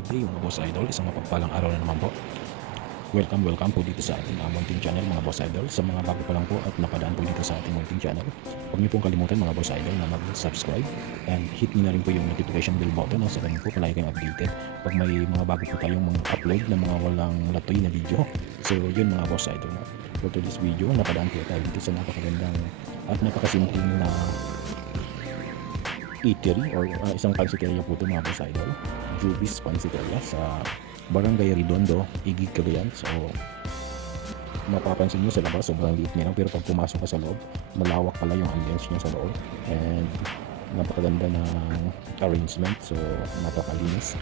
Good day mga boss idol, isang mapagpalang araw na naman po. Welcome po dito sa ating munting channel mga boss idol. Sa mga bago pa lang po at napadaan po dito sa ating munting channel, huwag niyo pong kalimutan mga boss idol na mag-subscribe and hit niyo na rin po yung notification bell button sa ganun po palagi kayong updated pag may mga bago po tayong mga upload na mga walang latoy na video. So yun mga boss idol, no? For today's video, napadaan po tayo dito sa napakagandang at napakasimpleng na eatery or isang pansiteria po ito mga boss idol. Jubis Pansiteria sa Barangay Redondo, Igig, Cagayan. So mapapansin nyo sa labas sobrang liit niya lang, pero pag pumasok ka sa loob malawak pala yung ambience niya sa loob and napakaganda ng arrangement, so napakalinis.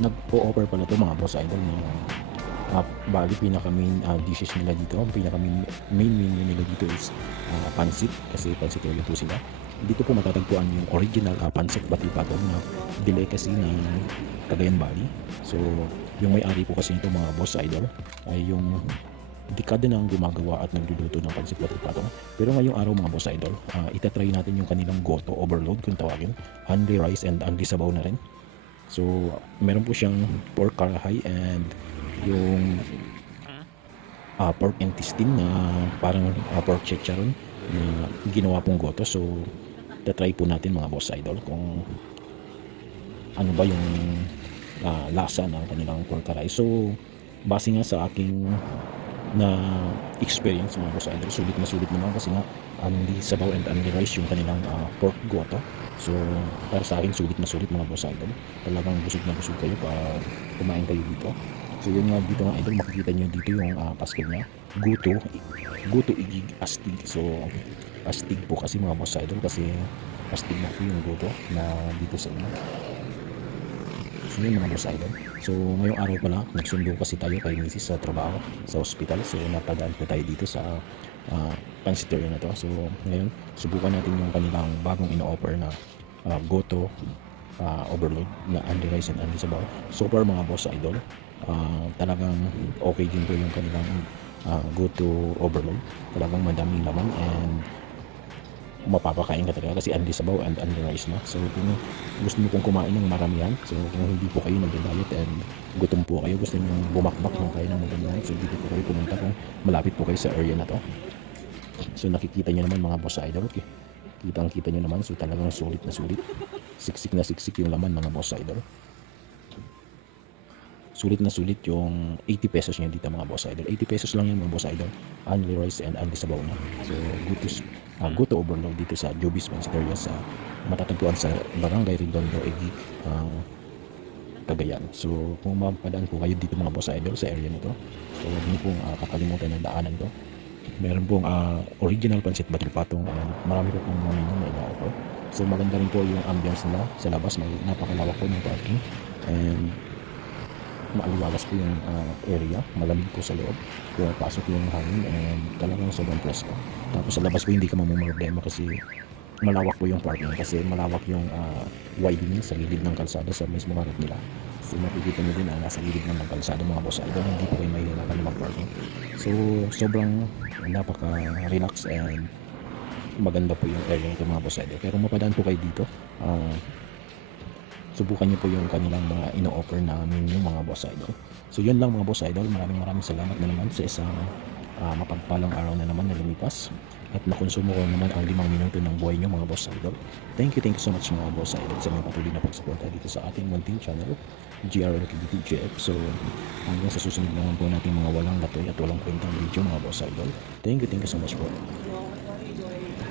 Nagpo-offer pala to mga boss idol ng bali pinaka main dishes nila dito. Ang pinaka main menu nila dito is pansit, kasi pansiteria po sila. Dito po matatagpuan yung original pansit batipatong na delicacy ng Cagayan Valley. So yung may-ari po kasi nito mga boss idol ay yung dekada nang gumagawa at nagluluto ng pansit batipatong. Pero ngayong araw mga boss idol, itatry natin yung kanilang goto overload kung tawagin, only rice and only sabaw na rin. So meron po siyang pork karahay and yung pork intestine na parang pork chicharon na ginawa pong goto. So tatry po natin mga boss idol kung ano ba yung lasa ng kanilang pork karahay. So base nga sa aking na experience mga boss idol, sulit naman kasi nga only sabaw and only rice yung kanilang pork goto. So para sa akin sulit mga boss idol, talagang busog na busog kayo pag kumain kayo dito. So yun nga dito mga idol, makikita nyo dito yung pastel niya, guto igig astig. So astig po kasi mga boss idol, kasi astig na po yung guto na dito sa inyo. So yun mga boss idol. So ngayong araw pala nagsundo kasi tayo kay Mrs. sa trabaho sa hospital. So napadaan po tayo dito sa pansiteria na to. So ngayon subukan natin yung kanilang bagong ino-offer na goto overload na only rice and only sabaw. So far mga boss idol, talagang okay din po yung kanilang goto overload. Talagang madaming laman and mapapakain ka talaga kasi only sabaw and only rice na. So kung gusto niyo pong kumain ng maramihan, so kung hindi po kayo nagda-diet and gutom po kayo, gusto niyo bumakbak ng kain ng magandang, so dito po kayo pumunta kung malapit po kayo sa area na to. So nakikita niyo naman mga boss idol, okay? Kitang-kita niyo naman, so talagang sulit na sulit. Siksik yung laman mga boss idol. Sulit na sulit yung 80 pesos niya dito mga boss idol. 80 pesos lang yan mga boss idol. Only rice and only sabaw na. So goto overload dito sa Jubis Pansiteria sa matatagpuan sa Barangay Redondo, Igig, Cagayan. So kung mapadaan po kayo dito mga boss idol sa area nito, so huwag niyo pong kakalimutan ng daanan to. Meron pong original pansit batipatong and marami po pong mga menu na ina-offer. So maganda rin po yung ambience nila sa labas, napakalawak po ng parking and maaliwalas po yung area, malamig po sa loob, pasok yung hangin and talagang sobrang presko. Tapos sa labas po hindi ka mamumroblema kasi malawak po yung parking, kasi malawak yung widening sa gilid ng kalsada sa mismo harap nila. So makikita nyo din nasa gilid ng kalsada mga boss idol, hindi po kayo mahihirapan na mag-parking. So sobrang napaka-relax and maganda po yung area nito mga boss idol. Pero mapadaan po kayo dito, subukan niyo po yung kanilang mga ino-offer na menu mga boss idol. So yun lang mga boss idol, maraming salamat na naman sa isang mapagpalang araw na naman na lumipas at nakonsumo ko naman ang 5 minuto ng buhay nyo mga boss idol. Thank you so much mga boss idol sa mga patuloy na pagsuporta dito sa ating munting channel, GRLKBTGF. So hanggang sa susunod naman po natin mga walang latoy at walang kwentang video mga boss idol. Thank you so much po.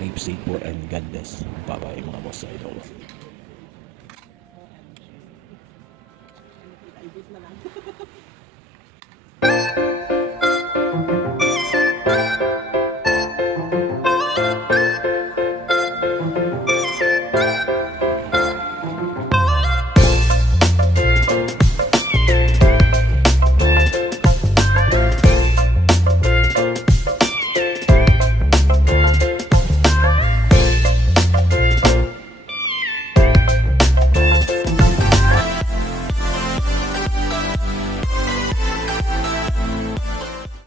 Keep safe po and God bless. Bye bye mga boss idol. Ibig na lang.